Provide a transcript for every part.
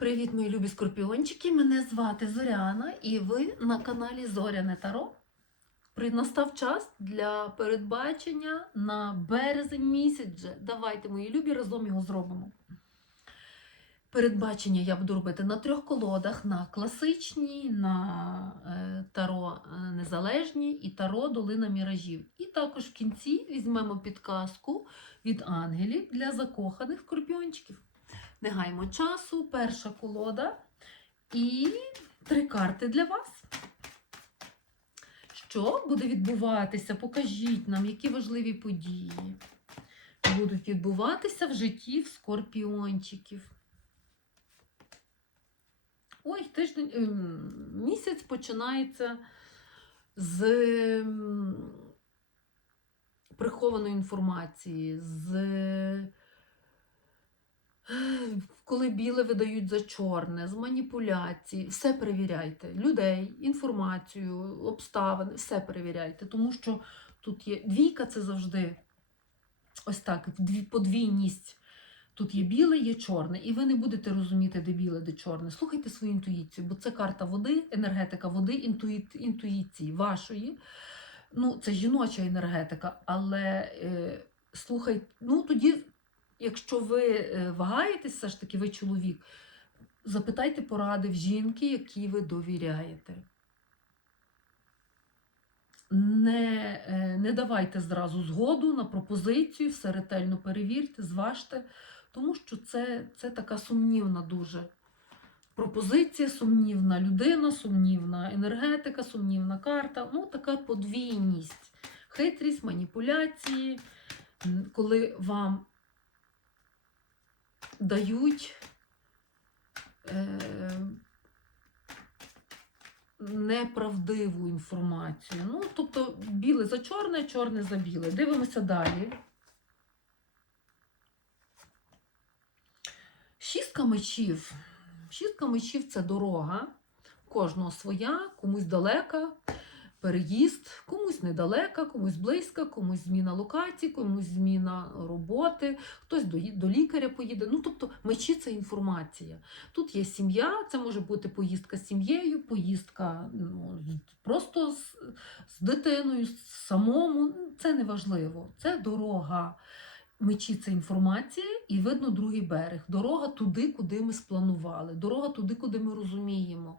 Привіт, мої любі скорпіончики! Мене звати Зоряна, і ви на каналі Зоряне Таро. Настав час для передбачення на березень місяць. Давайте, мої любі, разом його зробимо. Передбачення я буду робити на трьох колодах: на класичній, на е, таро е, незалежній і таро долина міражів. І також в кінці візьмемо підказку від ангелів для закоханих скорпіончиків. Не гаймо часу, перша колода і три карти для вас. Що буде відбуватися? Покажіть нам, які важливі події будуть відбуватися в житті в скорпіончиків. Ой, тиждень, ем, місяць починається з прихованої інформації, з коли біле видають за чорне, з маніпуляцій, все перевіряйте. Людей, інформацію, обставини, все перевіряйте. Тому що тут є двійка це завжди ось так, подвійність. Тут є біле, є чорне, і ви не будете розуміти, де біле, де чорне. Слухайте свою інтуїцію, бо це карта води, енергетика води, інтуї... інтуїції вашої. Ну, це жіноча енергетика, але е, слухайте, ну тоді якщо ви е, вагаєтесь, все ж таки, ви чоловік, запитайте поради в жінки, якій ви довіряєте. Не, е, не давайте зразу згоду на пропозицію, все ретельно перевірте, зважте, тому що це, це така сумнівна дуже пропозиція, сумнівна людина, сумнівна енергетика, сумнівна карта. Ну, така подвійність, хитрість, маніпуляції, коли вам дають е, неправдиву інформацію. Ну, тобто, біле за чорне, чорне за біле. Дивимося далі. Шістка мечів. Шістка мечів це дорога. Кожного своя, комусь далека, переїзд, комусь недалека, комусь близька, комусь зміна локації, комусь зміна роботи, хтось до, до лікаря поїде. Ну, тобто, мечі це інформація. Тут є сім'я, це може бути поїздка з сім'єю, поїздка ну, просто з, з дитиною, самому. Ну, Це не важливо. Це дорога. Мечі це інформація, і видно другий берег. Дорога туди, куди ми спланували. Дорога туди, куди ми розуміємо,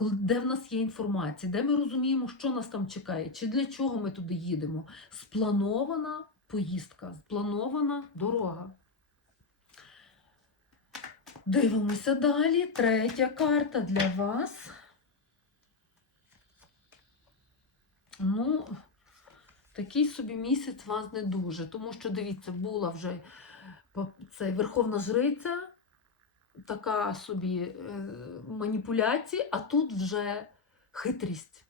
де в нас є інформація, де ми розуміємо, що нас там чекає, чи для чого ми туди їдемо. Спланована поїздка, спланована дорога. Дивимося далі. Третя карта для вас. Ну, такий собі місяць вас не дуже, тому що, дивіться, була вже по- це Верховна Жриця, така собі е, маніпуляції, а тут вже хитрість.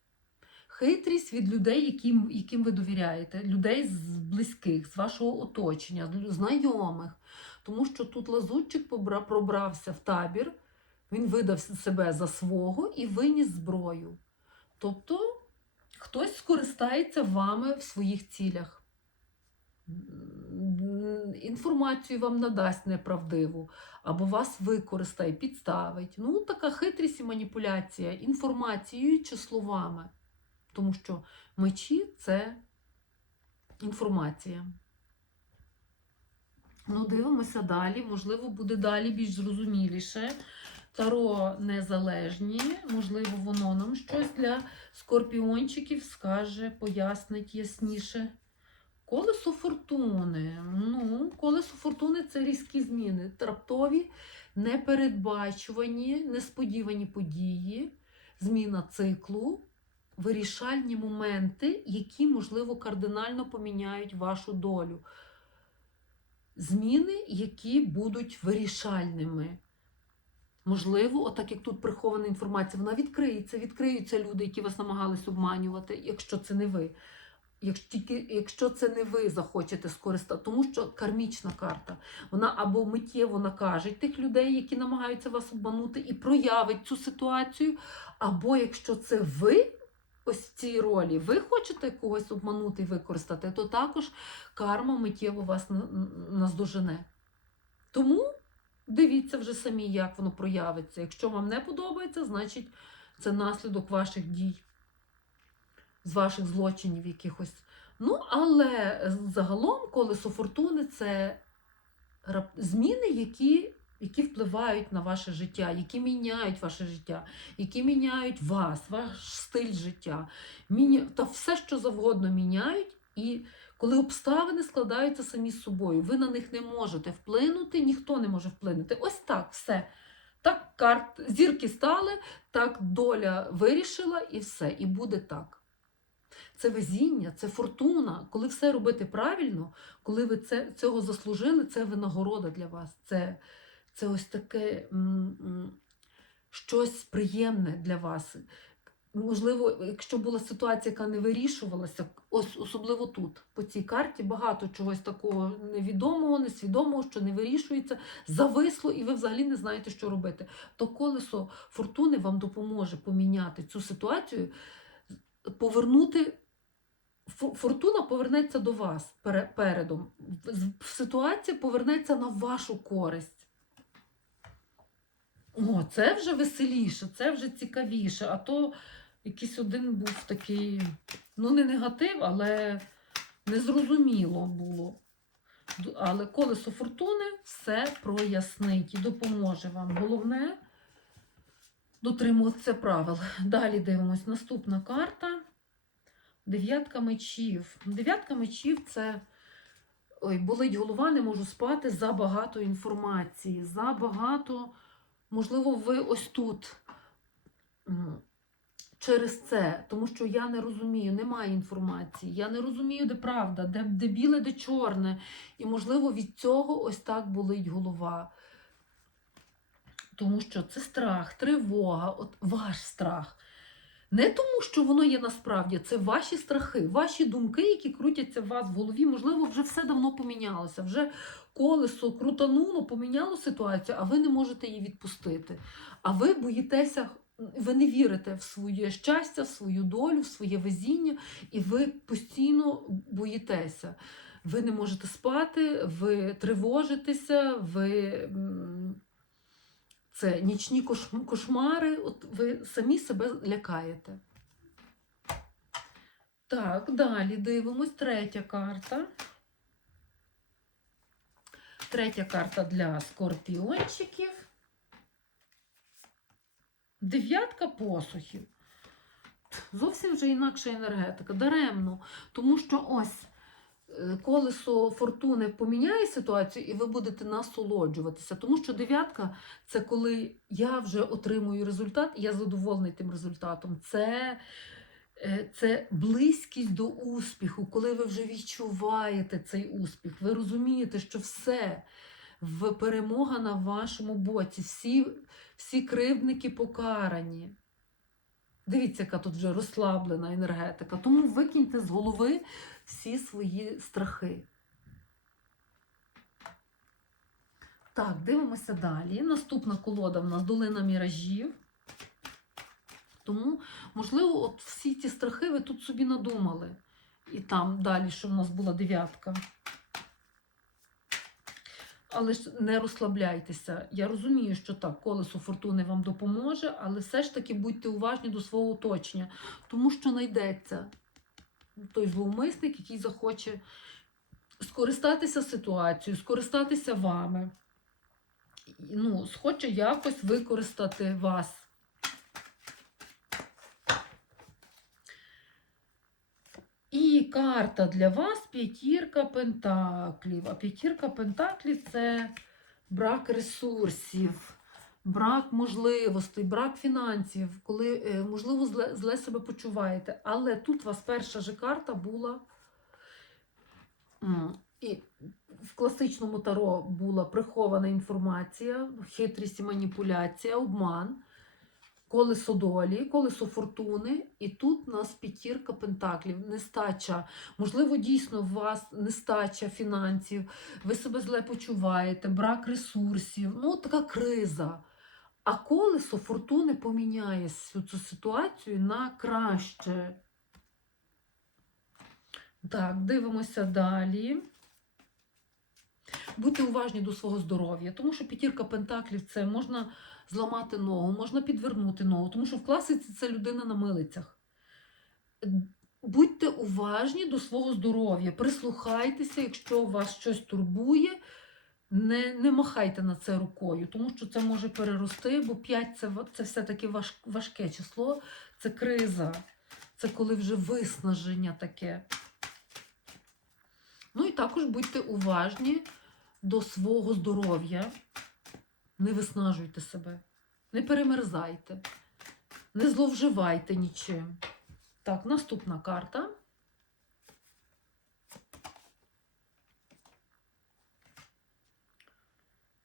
Хитрість від людей, яким, яким ви довіряєте, людей з близьких, з вашого оточення, знайомих. Тому що тут лазутчик пробрався в табір, він видав себе за свого і виніс зброю. Тобто хтось скористається вами в своїх цілях. М, Інформацію вам надасть неправдиву, або вас використає, підставить. Ну, така хитрість і маніпуляція інформацією чи словами. Тому що мечі це інформація. Ну, дивимося далі. Можливо, буде далі більш зрозуміліше. Таро незалежні, можливо, воно нам щось для скорпіончиків скаже, пояснить ясніше. Колесо фортуни. Фортуни це різкі зміни, раптові, непередбачувані, несподівані події, зміна циклу, вирішальні моменти, які, можливо, кардинально поміняють вашу долю. Зміни, які будуть вирішальними. Можливо, отак як тут прихована інформація, вона відкриється, відкриються люди, які вас намагались обманювати, якщо це не ви. Якщо тільки якщо це не ви захочете скористати, тому що кармічна карта, вона або миттєво накаже тих людей, які намагаються вас обманути, і проявить цю ситуацію, або якщо це ви ось в цій ролі, ви хочете когось обманути і використати, то також карма миттєво вас наздожене. Тому дивіться вже самі, як воно проявиться. Якщо вам не подобається, значить це наслідок ваших дій, з ваших злочинів якихось. Ну, але загалом колесо фортуни це зміни, які, які впливають на ваше життя, які міняють ваше життя, які міняють вас, ваш стиль життя, міня... та все, що завгодно міняють. І коли обставини складаються самі з собою, ви на них не можете вплинути, ніхто не може вплинути. Ось так все. Так карт, зірки стали, так доля вирішила, і все. І буде так. Це везіння, це фортуна. Коли все робити правильно, коли ви це, цього заслужили, це винагорода для вас. Це, це ось таке щось приємне для вас. Можливо, якщо була ситуація, яка не вирішувалася, особливо тут, по цій карті, багато чогось такого невідомого, несвідомого, що не вирішується, зависло, і ви взагалі не знаєте, що робити. То колесо фортуни вам допоможе поміняти цю ситуацію, повернути. Фо- Фортуна повернеться до вас передом. Ситуація повернеться на вашу користь. О, це вже веселіше, це вже цікавіше. А то якийсь один був такий, ну не негатив, але незрозуміло було. Але колесо фортуни все прояснить і допоможе вам. Головне дотримуватися правил. Далі дивимось. Наступна карта. Дев'ятка мечів. Дев'ятка мечів це. Ой, болить голова, не можу спати за багато інформації, за багато. Можливо, ви ось тут через це, тому що я не розумію, немає інформації. Я не розумію, де правда, де, де біле, де чорне. І, можливо, від цього ось так болить голова. Тому що це страх, тривога, от ваш страх. Не тому, що воно є насправді, це ваші страхи, ваші думки, які крутяться у вас в голові. Можливо, вже все давно помінялося. Вже колесо крутануло, поміняло ситуацію, а ви не можете її відпустити. А ви боїтеся, ви не вірите в своє щастя, в свою долю, в своє везіння, і ви постійно боїтеся. Ви не можете спати, ви тривожитеся, ви. Це нічні кошмари, от ви самі себе лякаєте. Так, далі дивимось. Третя карта. Третя карта для скорпіончиків. Дев'ятка посухів. Зовсім вже інакша енергетика. Даремно. Тому що ось колесо фортуни поміняє ситуацію, і ви будете насолоджуватися. Тому що дев'ятка це коли я вже отримую результат, і я задоволений тим результатом. Це, е, це близькість до успіху, коли ви вже відчуваєте цей успіх. Ви розумієте, що все в перемога на вашому боці, всі, всі кривдники покарані. Дивіться, яка тут вже розслаблена енергетика. Тому викиньте з голови всі свої страхи. Так, дивимося далі. Наступна колода в нас долина міражів. Тому, можливо, от всі ці страхи ви тут собі надумали. І там далі, що в нас була дев'ятка. Але ж не розслабляйтеся. Я розумію, що так, колесо фортуни вам допоможе, але все ж таки будьте уважні до свого оточення, тому що знайдеться той зловмисник, який захоче скористатися ситуацією, скористатися вами. Ну, схоче якось використати вас. І карта для вас п'ятірка пентаклів. А п'ятірка пентаклів це брак ресурсів, брак можливостей, брак фінансів, коли, е, можливо, зле, зле себе почуваєте. Але тут у вас перша же карта була. І в класичному таро була прихована інформація, хитрість і маніпуляція, обман колесо долі, колесо фортуни, і тут у нас п'ятірка пентаклів, нестача. Можливо, дійсно у вас нестача фінансів, ви себе зле почуваєте, брак ресурсів, ну така криза. А колесо фортуни поміняє цю ситуацію на краще. Так, дивимося далі. Будьте уважні до свого здоров'я, тому що п'ятірка пентаклів це можна зламати ногу, можна підвернути ногу, тому що в класиці це людина на милицях. Будьте уважні до свого здоров'я, прислухайтеся, якщо вас щось турбує, не, не махайте на це рукою, тому що це може перерости, бо 5 це, це все-таки важ, важке число, це криза, це коли вже виснаження таке. Ну і також будьте уважні до свого здоров'я. Не виснажуйте себе, не перемерзайте, не зловживайте нічим. Так, наступна карта.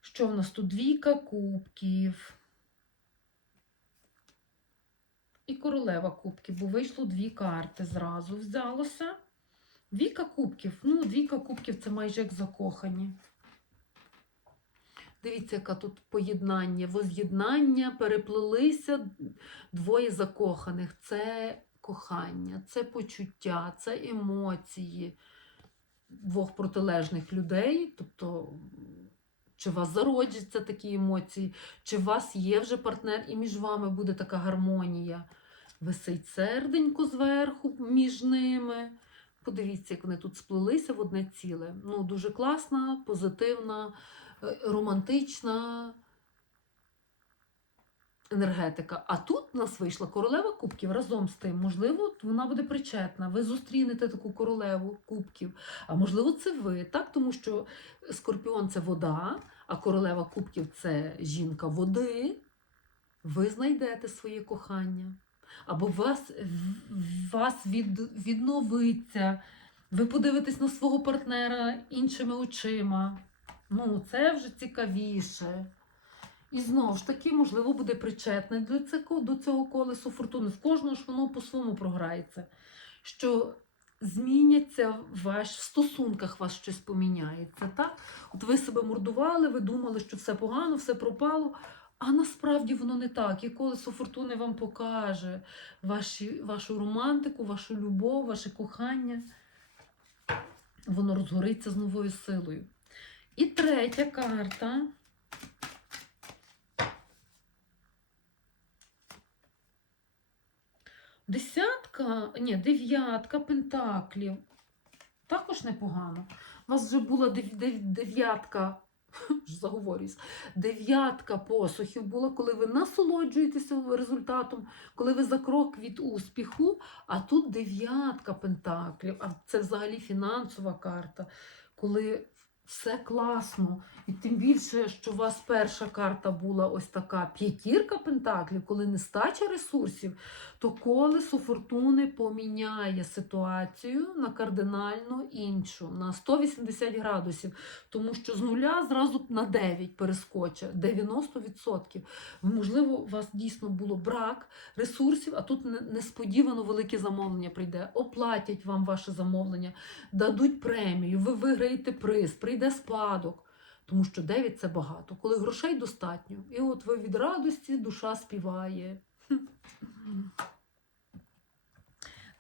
Що в нас тут? Двійка кубків. І королева кубків, бо вийшло дві карти зразу взялося. Двійка кубків. Ну, двійка кубків це майже як закохані. Дивіться, яке тут поєднання, воз'єднання, переплелися двоє закоханих. Це кохання, це почуття, це емоції двох протилежних людей. Тобто, чи у вас зароджуються такі емоції, чи у вас є вже партнер, і між вами буде така гармонія. Висить серденько зверху між ними. Подивіться, як вони тут сплелися в одне ціле. Ну, дуже класна, позитивна, романтична енергетика. А тут в нас вийшла королева кубків разом з тим. Можливо, вона буде причетна. Ви зустрінете таку королеву кубків. А можливо, це ви. Так, тому що скорпіон це вода, а королева кубків це жінка води. Ви знайдете своє кохання. Або вас, вас від, відновиться. Ви подивитесь на свого партнера іншими очима. Ну, це вже цікавіше. І знову ж таки, можливо, буде причетне до цього, до цього колесу фортуни. В кожного ж воно по-своєму програється. Що зміняться ваш, в стосунках вас щось поміняється. Так? От ви себе мордували, ви думали, що все погано, все пропало. А насправді воно не так. І колесо фортуни вам покаже ваші, вашу романтику, вашу любов, ваше кохання. Воно розгориться з новою силою. І третя карта. Десятка, ні, дев'ятка пентаклів. Також непогано. У вас вже була дев- дев- дев'ятка, заговорюсь, дев'ятка посухів була, коли ви насолоджуєтеся результатом, коли ви за крок від успіху, а тут дев'ятка пентаклів, а це взагалі фінансова карта, коли все класно. І тим більше, що у вас перша карта була ось така п'ятірка пентаклів, коли нестача ресурсів, то колесо фортуни поміняє ситуацію на кардинально іншу, на 180 градусів, тому що з нуля зразу на 9 перескочить, 90%. Можливо, у вас дійсно було брак ресурсів, а тут несподівано велике замовлення прийде. Оплатять вам ваше замовлення, дадуть премію, ви виграєте приз, прийде спадок. Тому що 9 це багато, коли грошей достатньо. І от ви від радості душа співає.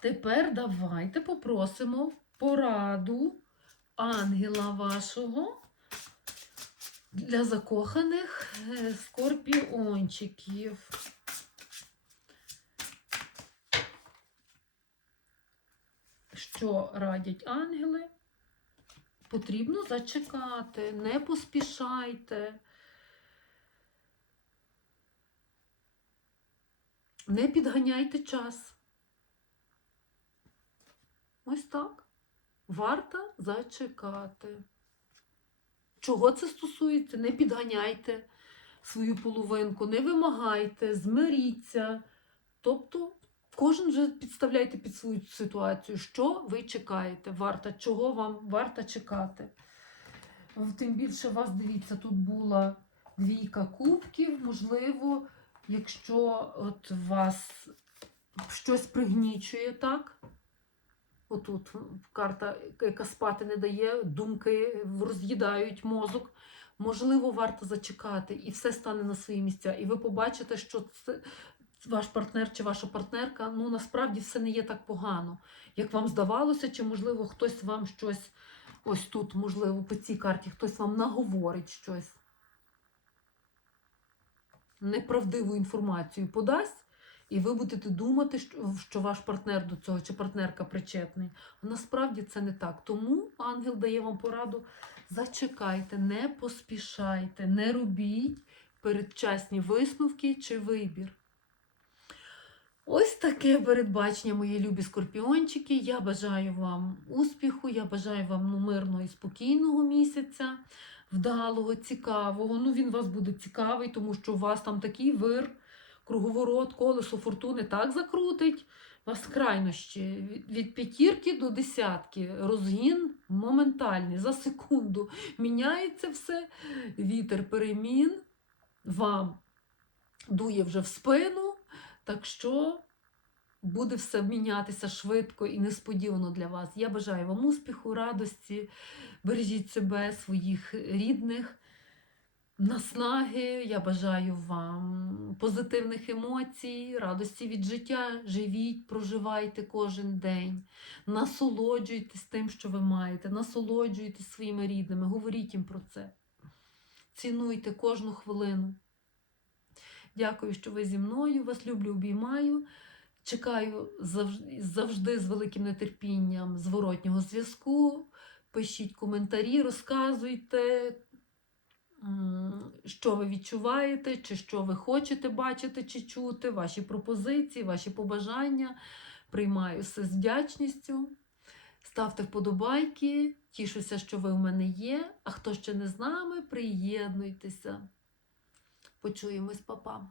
Тепер давайте попросимо пораду ангела вашого для закоханих е, скорпіончиків. Що радять ангели? Потрібно зачекати, не поспішайте. Не підганяйте час. Ось так. Варто зачекати. Чого це стосується? Не підганяйте свою половинку, не вимагайте, змиріться. Тобто, кожен же підставляйте під свою ситуацію, що ви чекаєте, варто, чого вам варто чекати. Тим більше вас, дивіться, тут була двійка кубків, можливо, якщо от вас щось пригнічує, так? Отут карта, яка спати не дає, думки роз'їдають мозок. Можливо, варто зачекати, і все стане на свої місця. І ви побачите, що це ваш партнер чи ваша партнерка, ну насправді все не є так погано, як вам здавалося, чи, можливо, хтось вам щось Ось тут, можливо, по цій карті хтось вам наговорить щось. Неправдиву інформацію подасть, і ви будете думати, що- ваш партнер до цього чи партнерка причетний. Насправді це не так. Тому ангел дає вам пораду. Зачекайте, не поспішайте, не робіть передчасні висновки чи вибір. Ось таке передбачення, мої любі скорпіончики. Я бажаю вам успіху, я бажаю вам ну, мирного і спокійного місяця, вдалого, цікавого. Ну, він вас буде цікавий, тому що у вас там такий вир, круговорот, колесо фортуни так закрутить. Вас крайнощі від, п'ятірки до десятки. Розгін моментальний, за секунду. Міняється все, вітер перемін вам дує вже в спину. Так що буде все мінятися швидко і несподівано для вас. Я бажаю вам успіху, радості, бережіть себе, своїх рідних, наснаги. Я бажаю вам позитивних емоцій, радості від життя. Живіть, проживайте кожен день, насолоджуйтесь тим, що ви маєте, насолоджуйтесь своїми рідними, говоріть їм про це. Цінуйте кожну хвилину. Дякую, що ви зі мною. Вас люблю, обіймаю. Чекаю завжди, з великим нетерпінням зворотнього зв'язку. Пишіть коментарі, розказуйте, що ви відчуваєте, чи що ви хочете бачити чи чути, ваші пропозиції, ваші побажання. Приймаю все з вдячністю. Ставте вподобайки, тішуся, що ви в мене є. А хто ще не з нами, приєднуйтеся. Почуємось, папа.